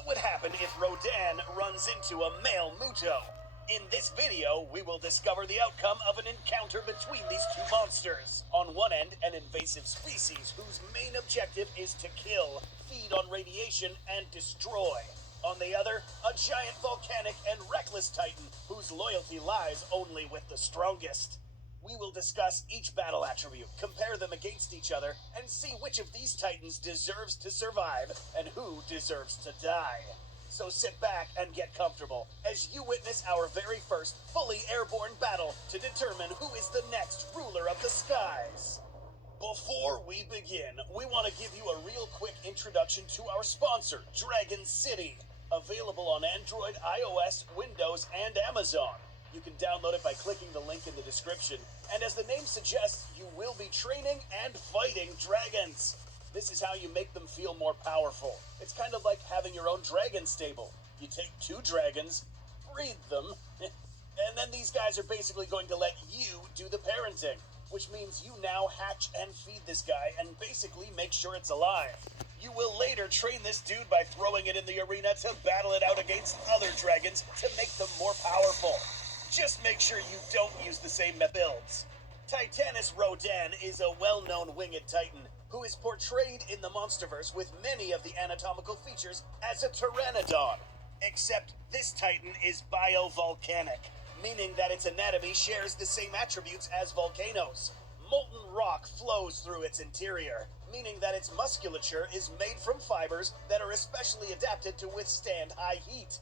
What would happen if Rodan runs into a male Muto? In this video, we will discover the outcome of an encounter between these two monsters. On one end, an invasive species whose main objective is to kill, feed on radiation, and destroy. On the other, a giant volcanic and reckless titan whose loyalty lies only with the strongest. We will discuss each battle attribute, compare them against each other, and see which of these titans deserves to survive and who deserves to die. So sit back and get comfortable as you witness our very first fully airborne battle to determine who is the next ruler of the skies. Before we begin, we want to give you a real quick introduction to our sponsor, Dragon City. Available on Android, iOS, Windows, and Amazon. You can download it by clicking the link in the description. And as the name suggests, you will be training and fighting dragons. This is how you make them feel more powerful. It's kind of like having your own dragon stable. You take 2 dragons, breed them, and then these guys are basically going to let you do the parenting, which means you now hatch and feed this guy and basically make sure it's alive. You will later train this dude by throwing it in the arena to battle it out against other dragons to make them more powerful. Just make sure you don't use the same builds. Titanus Rodan is a well-known winged titan who is portrayed in the Monsterverse with many of the anatomical features as a pteranodon. Except this titan is biovolcanic, meaning that its anatomy shares the same attributes as volcanoes. Molten rock flows through its interior, meaning that its musculature is made from fibers that are especially adapted to withstand high heat.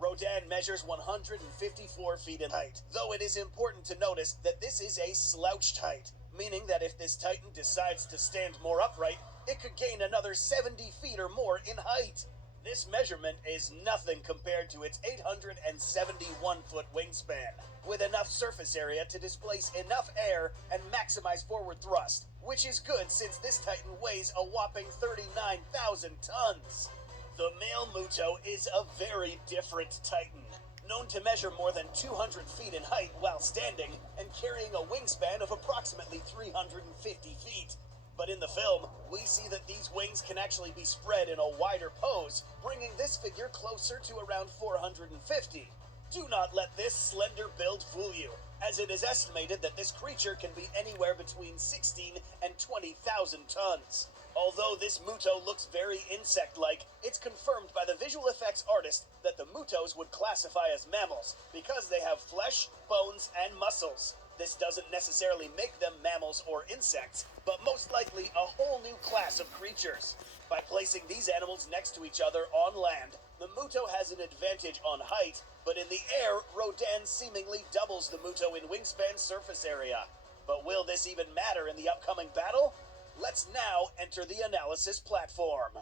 Rodan measures 154 feet in height, though it is important to notice that this is a slouched height, meaning that if this titan decides to stand more upright, it could gain another 70 feet or more in height. This measurement is nothing compared to its 871-foot wingspan, with enough surface area to displace enough air and maximize forward thrust, which is good since this titan weighs a whopping 39,000 tons. The male Muto is a very different titan, known to measure more than 200 feet in height while standing and carrying a wingspan of approximately 350 feet. But in the film, we see that these wings can actually be spread in a wider pose, bringing this figure closer to around 450. Do not let this slender build fool you, as it is estimated that this creature can be anywhere between 16 and 20,000 tons. Although this Muto looks very insect-like, it's confirmed by the visual effects artist that the Mutos would classify as mammals because they have flesh, bones, and muscles. This doesn't necessarily make them mammals or insects, but most likely a whole new class of creatures. By placing these animals next to each other on land, the Muto has an advantage on height, but in the air, Rodan seemingly doubles the Muto in wingspan surface area. But will this even matter in the upcoming battle? Let's now enter the analysis platform.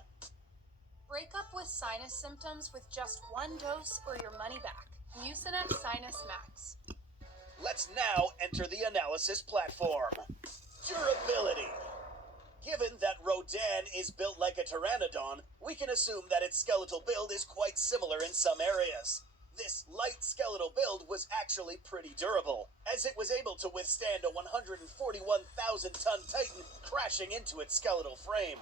Break up with sinus symptoms with just 1 dose or your money back. Mucinex Sinus Max. Let's now enter the analysis platform. Durability. Given that Rodan is built like a pteranodon, we can assume that its skeletal build is quite similar in some areas. This light skeletal build was actually pretty durable, as it was able to withstand a 141,000-ton titan crashing into its skeletal frame.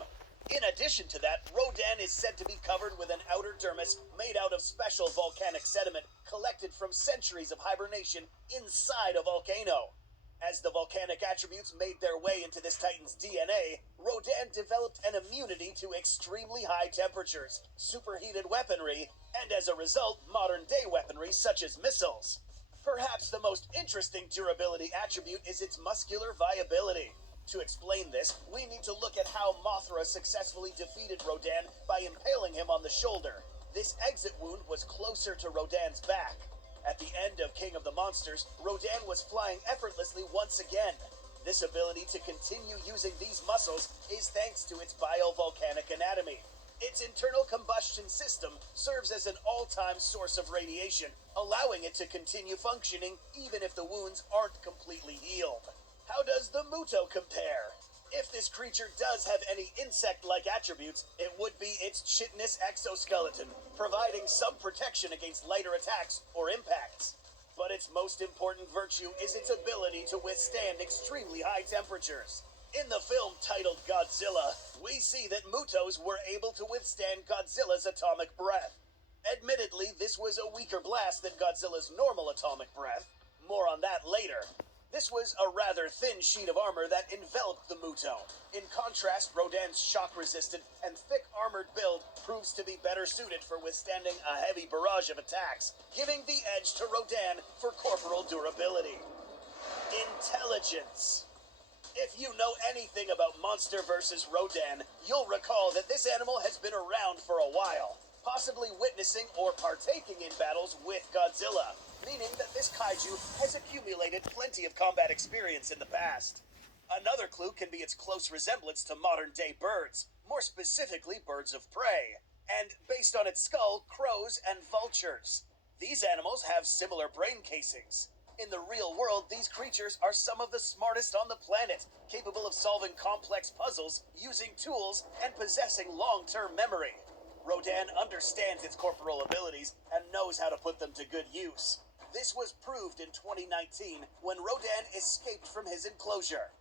In addition to that, Rodan is said to be covered with an outer dermis made out of special volcanic sediment collected from centuries of hibernation inside a volcano. As the volcanic attributes made their way into this titan's DNA, Rodan developed an immunity to extremely high temperatures, superheated weaponry, and as a result, modern-day weaponry such as missiles. Perhaps the most interesting durability attribute is its muscular viability. To explain this, we need to look at how Mothra successfully defeated Rodan by impaling him on the shoulder. This exit wound was closer to Rodan's back. At the end of King of the Monsters, Rodan was flying effortlessly once again. This ability to continue using these muscles is thanks to its biovolcanic anatomy. Its internal combustion system serves as an all-time source of radiation, allowing it to continue functioning even if the wounds aren't completely healed. How does the Muto compare? If this creature does have any insect-like attributes, it would be its chitinous exoskeleton, providing some protection against lighter attacks or impacts. But its most important virtue is its ability to withstand extremely high temperatures. In the film titled Godzilla, we see that Mutos were able to withstand Godzilla's atomic breath. Admittedly, this was a weaker blast than Godzilla's normal atomic breath. More on that later. This was a rather thin sheet of armor that enveloped the Muto. In contrast, Rodan's shock-resistant and thick armored build proves to be better suited for withstanding a heavy barrage of attacks, giving the edge to Rodan for corporal durability. Intelligence. If you know anything about Monster vs. Rodan, you'll recall that this animal has been around for a while, possibly witnessing or partaking in battles with Godzilla, meaning that this kaiju has accumulated plenty of combat experience in the past. Another clue can be its close resemblance to modern-day birds, more specifically birds of prey, and based on its skull, crows and vultures. These animals have similar brain casings. In the real world, these creatures are some of the smartest on the planet, capable of solving complex puzzles, using tools, and possessing long-term memory. Rodan understands its corporal abilities and knows how to put them to good use. This was proved in 2019 when Rodan escaped from his enclosure.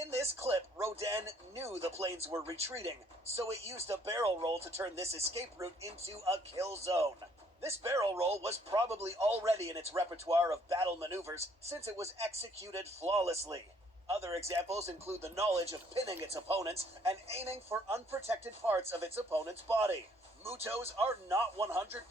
In this clip, Rodan knew the planes were retreating, so it used a barrel roll to turn this escape route into a kill zone. This barrel roll was probably already in its repertoire of battle maneuvers since it was executed flawlessly. Other examples include the knowledge of pinning its opponents and aiming for unprotected parts of its opponent's body. Mutos are not 100%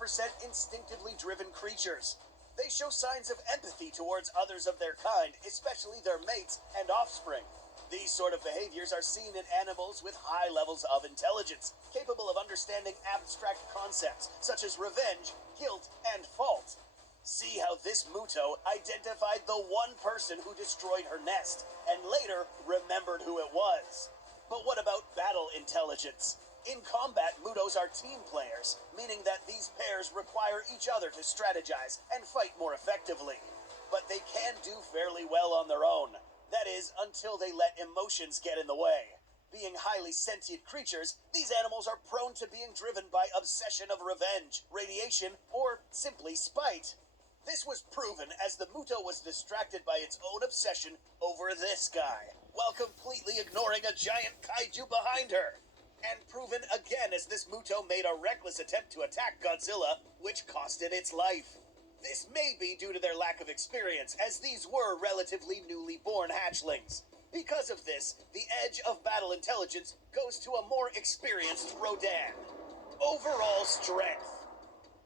instinctively driven creatures. They show signs of empathy towards others of their kind, especially their mates and offspring. These sort of behaviors are seen in animals with high levels of intelligence, capable of understanding abstract concepts such as revenge, guilt, and fault. See how this Muto identified the one person who destroyed her nest, and later remembered who it was. But what about battle intelligence? In combat, Mutos are team players, meaning that these pairs require each other to strategize and fight more effectively. But they can do fairly well on their own. That is, until they let emotions get in the way. Being highly sentient creatures, these animals are prone to being driven by obsession of revenge, radiation, or simply spite. This was proven as the Muto was distracted by its own obsession over this guy, while completely ignoring a giant kaiju behind her. And proven again as this Muto made a reckless attempt to attack Godzilla, which costed its life. This may be due to their lack of experience, as these were relatively newly born hatchlings. Because of this, the edge of battle intelligence goes to a more experienced Rodan. Overall strength.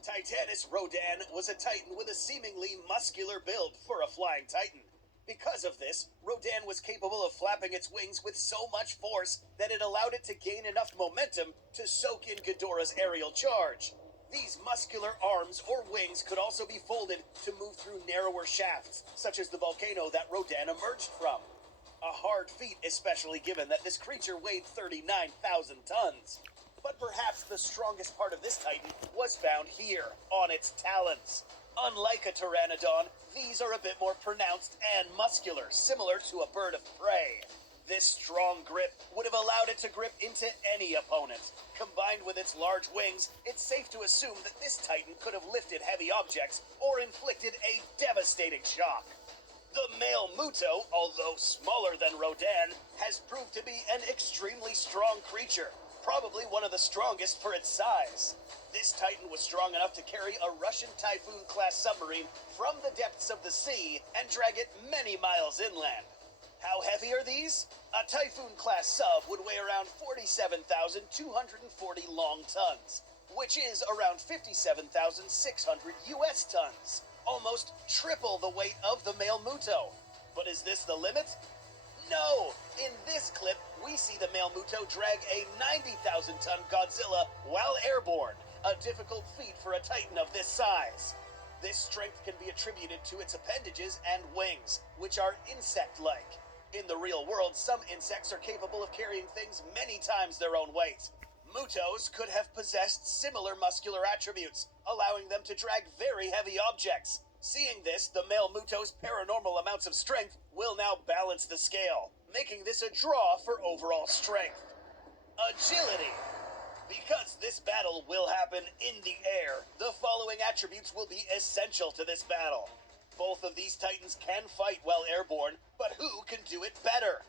Titanus Rodan was a titan with a seemingly muscular build for a flying titan. Because of this, Rodan was capable of flapping its wings with so much force that it allowed it to gain enough momentum to soak in Ghidorah's aerial charge. These muscular arms or wings could also be folded to move through narrower shafts, such as the volcano that Rodan emerged from. A hard feat, especially given that this creature weighed 39,000 tons. But perhaps the strongest part of this titan was found here, on its talons. Unlike a pteranodon, these are a bit more pronounced and muscular, similar to a bird of prey. This strong grip would have allowed it to grip into any opponent. Combined with its large wings, it's safe to assume that this titan could have lifted heavy objects or inflicted a devastating shock. The male Muto, although smaller than Rodan, has proved to be an extremely strong creature, probably one of the strongest for its size. This titan was strong enough to carry a Russian Typhoon-class submarine from the depths of the sea and drag it many miles inland. How heavy are these? A Typhoon-class sub would weigh around 47,240 long tons, which is around 57,600 US tons. Almost triple the weight of the male Muto. But is this the limit? No! In this clip, we see the male Muto drag a 90,000-ton Godzilla while airborne, a difficult feat for a titan of this size. This strength can be attributed to its appendages and wings, which are insect-like. In the real world, some insects are capable of carrying things many times their own weight. Mutos could have possessed similar muscular attributes, allowing them to drag very heavy objects. Seeing this, the male Muto's paranormal amounts of strength will now balance the scale, making this a draw for overall strength. Agility. Because this battle will happen in the air, the following attributes will be essential to this battle. Both of these titans can fight while airborne, but who can do it better?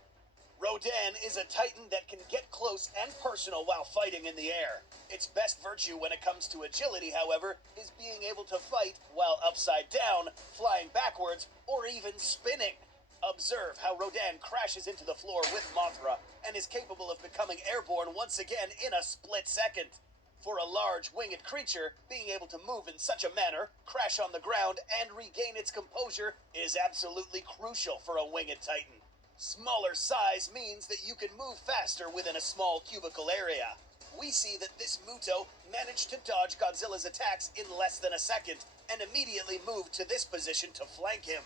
Rodan is a titan that can get close and personal while fighting in the air. Its best virtue when it comes to agility, however, is being able to fight while upside down, flying backwards, or even spinning. Observe how Rodan crashes into the floor with Mothra and is capable of becoming airborne once again in a split second. For a large winged creature, being able to move in such a manner, crash on the ground, and regain its composure is absolutely crucial for a winged titan. Smaller size means that you can move faster within a small cubicle area. We see that this Muto managed to dodge Godzilla's attacks in less than a second and immediately moved to this position to flank him.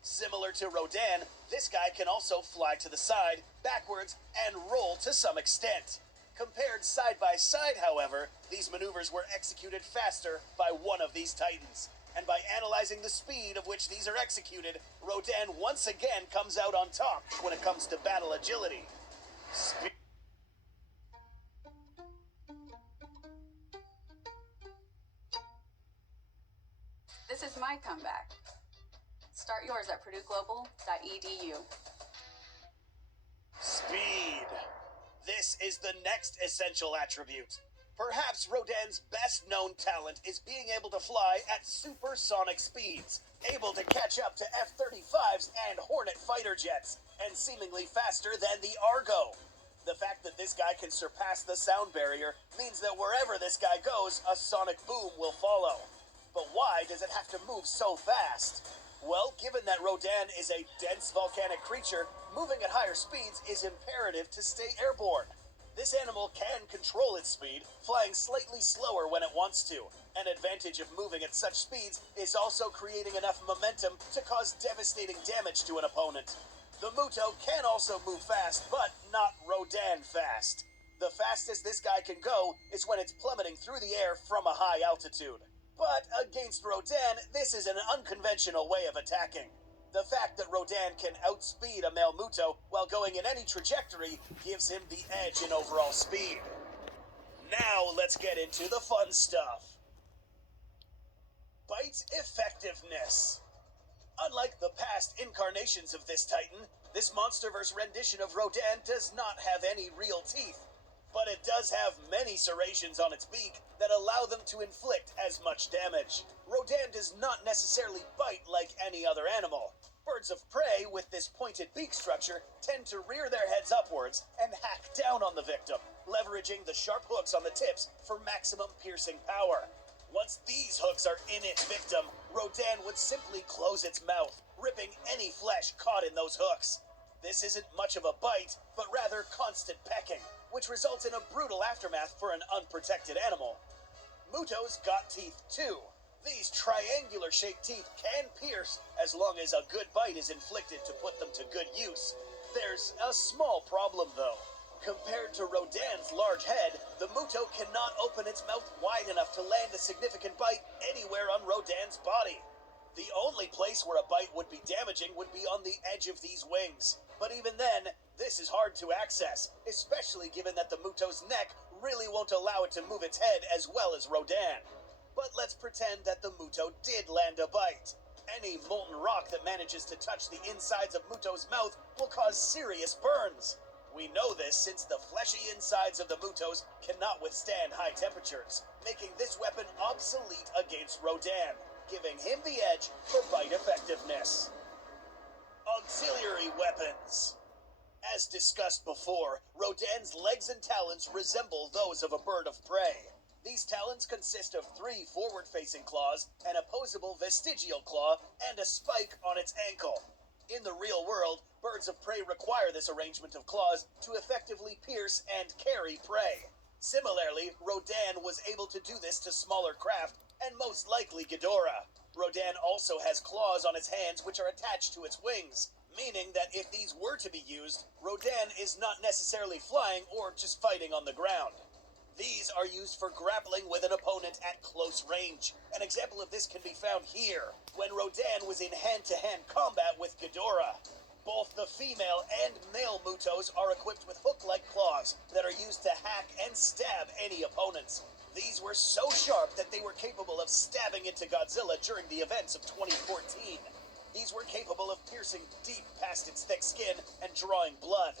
Similar to Rodan, this guy can also fly to the side, backwards, and roll to some extent. Compared side by side, however, these maneuvers were executed faster by one of these titans. And by analyzing the speed of which these are executed, Rodan once again comes out on top when it comes to battle agility. This is my comeback. Start yours at purdueglobal.edu. Speed. This is the next essential attribute. Perhaps Rodan's best known talent is being able to fly at supersonic speeds, able to catch up to F-35s and Hornet fighter jets, and seemingly faster than the Argo. The fact that this guy can surpass the sound barrier means that wherever this guy goes, a sonic boom will follow. But why does it have to move so fast? Well, given that Rodan is a dense volcanic creature, moving at higher speeds is imperative to stay airborne. This animal can control its speed, flying slightly slower when it wants to. An advantage of moving at such speeds is also creating enough momentum to cause devastating damage to an opponent. The Muto can also move fast, but not Rodan fast. The fastest this guy can go is when it's plummeting through the air from a high altitude. But against Rodan, this is an unconventional way of attacking. The fact that Rodan can outspeed a male Muto while going in any trajectory gives him the edge in overall speed. Now let's get into the fun stuff. Bite effectiveness. Unlike the past incarnations of this titan, this Monsterverse rendition of Rodan does not have any real teeth. But it does have many serrations on its beak that allow them to inflict as much damage. Rodan does not necessarily bite like any other animal. Birds of prey with this pointed beak structure tend to rear their heads upwards and hack down on the victim, leveraging the sharp hooks on the tips for maximum piercing power. Once these hooks are in its victim, Rodan would simply close its mouth, ripping any flesh caught in those hooks. This isn't much of a bite, but rather constant pecking, which results in a brutal aftermath for an unprotected animal. Muto's got teeth too. These triangular-shaped teeth can pierce as long as a good bite is inflicted to put them to good use. There's a small problem though. Compared to Rodan's large head, the Muto cannot open its mouth wide enough to land a significant bite anywhere on Rodan's body. The only place where a bite would be damaging would be on the edge of these wings. But even then, this is hard to access, especially given that the Muto's neck really won't allow it to move its head as well as Rodan. But let's pretend that the Muto did land a bite. Any molten rock that manages to touch the insides of Muto's mouth will cause serious burns. We know this since the fleshy insides of the Mutos cannot withstand high temperatures, making this weapon obsolete against Rodan, giving him the edge for bite effectiveness. Auxiliary weapons. As discussed before, Rodan's legs and talons resemble those of a bird of prey. These talons consist of 3 forward-facing claws, an opposable vestigial claw, and a spike on its ankle. In the real world, birds of prey require this arrangement of claws to effectively pierce and carry prey. Similarly, Rodan was able to do this to smaller craft, and most likely Ghidorah. Rodan also has claws on its hands which are attached to its wings, meaning that if these were to be used, Rodan is not necessarily flying or just fighting on the ground. These are used for grappling with an opponent at close range. An example of this can be found here, when Rodan was in hand-to-hand combat with Ghidorah. Both the female and male Mutos are equipped with hook-like claws that are used to hack and stab any opponents. These were so sharp that they were capable of stabbing into Godzilla during the events of 2014. These were capable of piercing deep past its thick skin and drawing blood.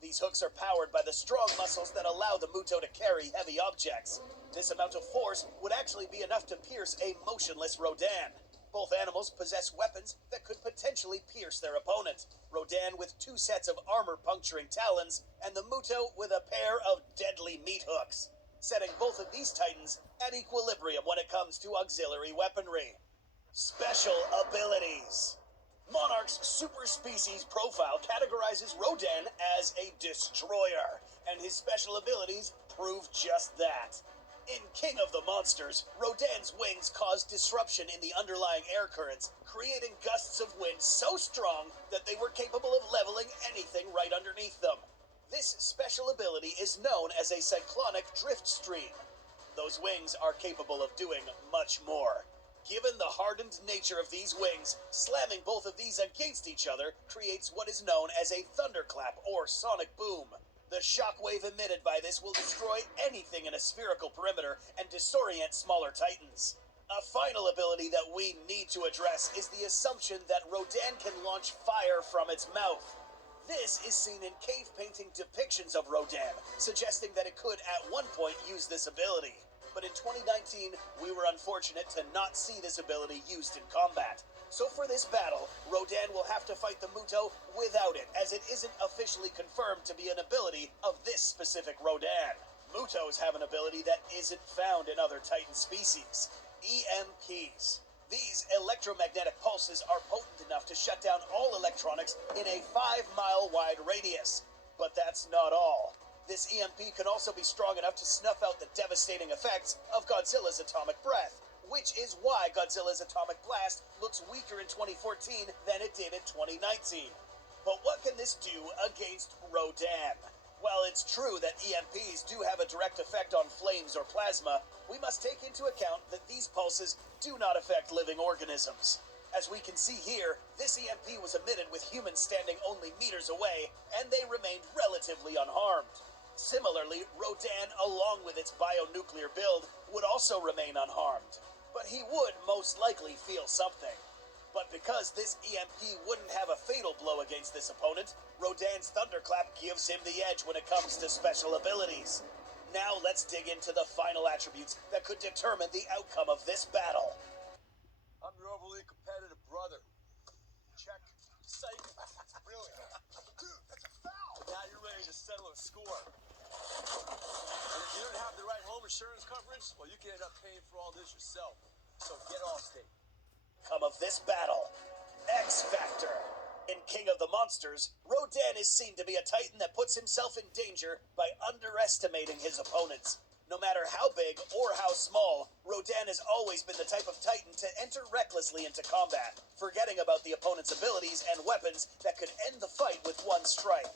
These hooks are powered by the strong muscles that allow the Muto to carry heavy objects. This amount of force would actually be enough to pierce a motionless Rodan. Both animals possess weapons that could potentially pierce their opponent. Rodan with 2 sets of armor-puncturing talons, and the Muto with a pair of deadly meat hooks, setting both of these titans at equilibrium when it comes to auxiliary weaponry. Special abilities. Monarch's super species profile categorizes Rodan as a destroyer, and his special abilities prove just that. In King of the Monsters, Rodan's wings cause disruption in the underlying air currents, creating gusts of wind so strong that they were capable of leveling anything right underneath them. This special ability is known as a cyclonic drift stream. Those wings are capable of doing much more. Given the hardened nature of these wings, slamming both of these against each other creates what is known as a thunderclap or sonic boom. The shockwave emitted by this will destroy anything in a spherical perimeter and disorient smaller titans. A final ability that we need to address is the assumption that Rodan can launch fire from its mouth. This is seen in cave painting depictions of Rodan, suggesting that it could at one point use this ability. But in 2019, we were unfortunate to not see this ability used in combat. So for this battle, Rodan will have to fight the Muto without it, as it isn't officially confirmed to be an ability of this specific Rodan. Mutos have an ability that isn't found in other Titan species: EMPs. These electromagnetic pulses are potent enough to shut down all electronics in a 5-mile wide radius. But that's not all. This EMP can also be strong enough to snuff out the devastating effects of Godzilla's atomic breath, which is why Godzilla's atomic blast looks weaker in 2014 than it did in 2019. But what can this do against Rodan? While it's true that EMPs do have a direct effect on flames or plasma, we must take into account that these pulses do not affect living organisms. As we can see here, this EMP was emitted with humans standing only meters away, and they remained relatively unharmed. Similarly, Rodan, along with its bionuclear build, would also remain unharmed. But he would most likely feel something. But because this EMP wouldn't have a fatal blow against this opponent, Rodan's Thunderclap gives him the edge when it comes to special abilities. Now let's dig into the final attributes that could determine the outcome of this battle. I'm your overly competitive brother. Check. Psych. Really? Dude, that's a foul! Now you're ready to settle a score. And if you don't have the right home insurance coverage, well, you can end up paying for all this yourself. So get Allstate. Come of this battle. X Factor. In King of the Monsters, Rodan is seen to be a Titan that puts himself in danger by underestimating his opponents. No matter how big or how small, Rodan has always been the type of Titan to enter recklessly into combat, forgetting about the opponent's abilities and weapons that could end the fight with one strike.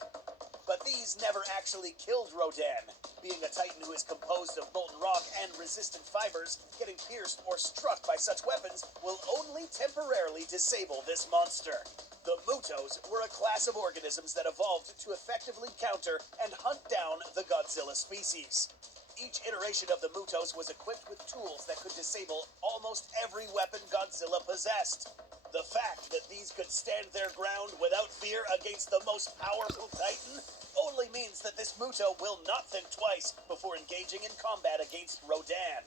But these never actually killed Rodan. Being a Titan who is composed of molten rock and resistant fibers, getting pierced or struck by such weapons will only temporarily disable this monster. The Mutos were a class of organisms that evolved to effectively counter and hunt down the Godzilla species. Each iteration of the Mutos was equipped with tools that could disable almost every weapon Godzilla possessed. The fact that these could stand their ground without fear against the most powerful Titan only means that this Muto will not think twice before engaging in combat against Rodan.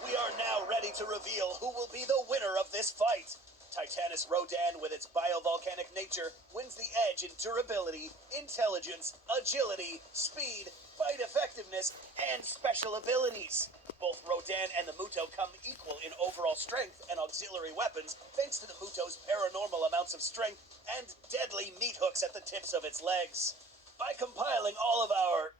We are now ready to reveal who will be the winner of this fight. Titanus Rodan, with its biovolcanic nature, wins the edge in durability, intelligence, agility, speed, fight effectiveness, and special abilities. Both Rodan and the Muto come equal in overall strength and auxiliary weapons, thanks to the Muto's paranormal amounts of strength and deadly meat hooks at the tips of its legs. By compiling all of our...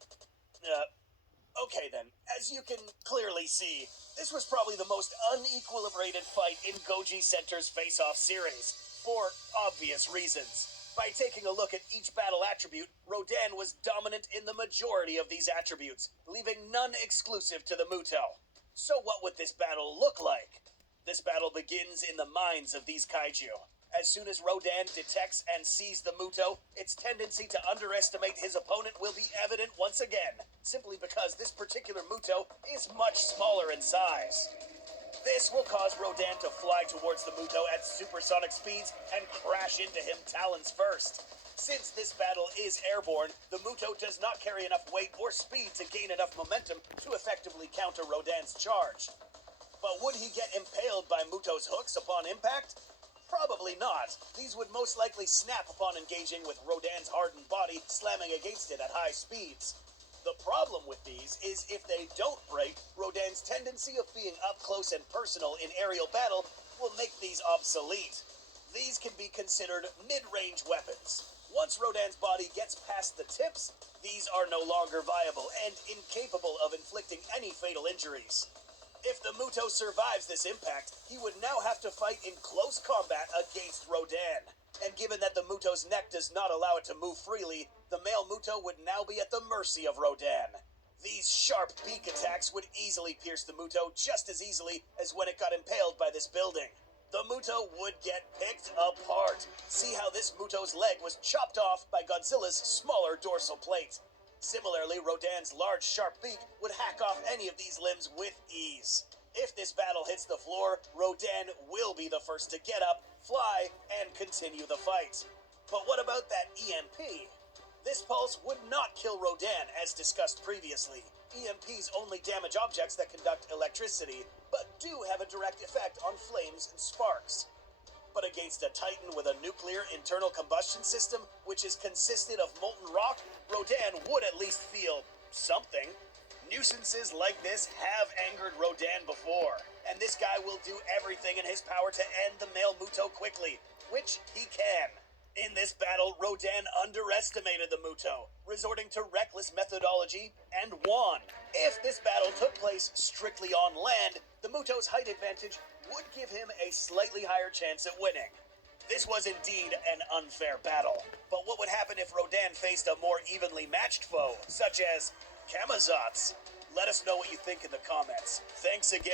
Okay then, as you can clearly see, this was probably the most unequilibrated fight in Goji Center's Face-Off series, for obvious reasons. By taking a look at each battle attribute, Rodan was dominant in the majority of these attributes, leaving none exclusive to the Muto. So what would this battle look like? This battle begins in the minds of these kaiju. As soon as Rodan detects and sees the Muto, its tendency to underestimate his opponent will be evident once again, simply because this particular Muto is much smaller in size. This will cause Rodan to fly towards the Muto at supersonic speeds and crash into him talons first. Since this battle is airborne, the Muto does not carry enough weight or speed to gain enough momentum to effectively counter Rodan's charge. But would he get impaled by Muto's hooks upon impact? Probably not. These would most likely snap upon engaging with Rodan's hardened body slamming against it at high speeds. The problem with these is if they don't break, Rodan's tendency of being up close and personal in aerial battle will make these obsolete. These can be considered mid-range weapons. Once Rodan's body gets past the tips, these are no longer viable and incapable of inflicting any fatal injuries. If the Muto survives this impact, he would now have to fight in close combat against Rodan. And given that the Muto's neck does not allow it to move freely, the male Muto would now be at the mercy of Rodan. These sharp beak attacks would easily pierce the Muto just as easily as when it got impaled by this building. The Muto would get picked apart. See how this Muto's leg was chopped off by Godzilla's smaller dorsal plate. Similarly, Rodan's large sharp beak would hack off any of these limbs with ease. If this battle hits the floor, Rodan will be the first to get up, fly, and continue the fight. But what about that EMP? This pulse would not kill Rodan, as discussed previously. EMPs only damage objects that conduct electricity, but do have a direct effect on flames and sparks. But against a Titan with a nuclear internal combustion system, which is consisted of molten rock, Rodan would at least feel something. Nuisances like this have angered Rodan before, and this guy will do everything in his power to end the male Muto quickly, which he can. In this battle, Rodan underestimated the Muto, resorting to reckless methodology, and won. If this battle took place strictly on land, the Muto's height advantage would give him a slightly higher chance at winning. This was indeed an unfair battle, but what would happen if Rodan faced a more evenly matched foe, such as Kamazats? Let us know what you think in the comments. Thanks again.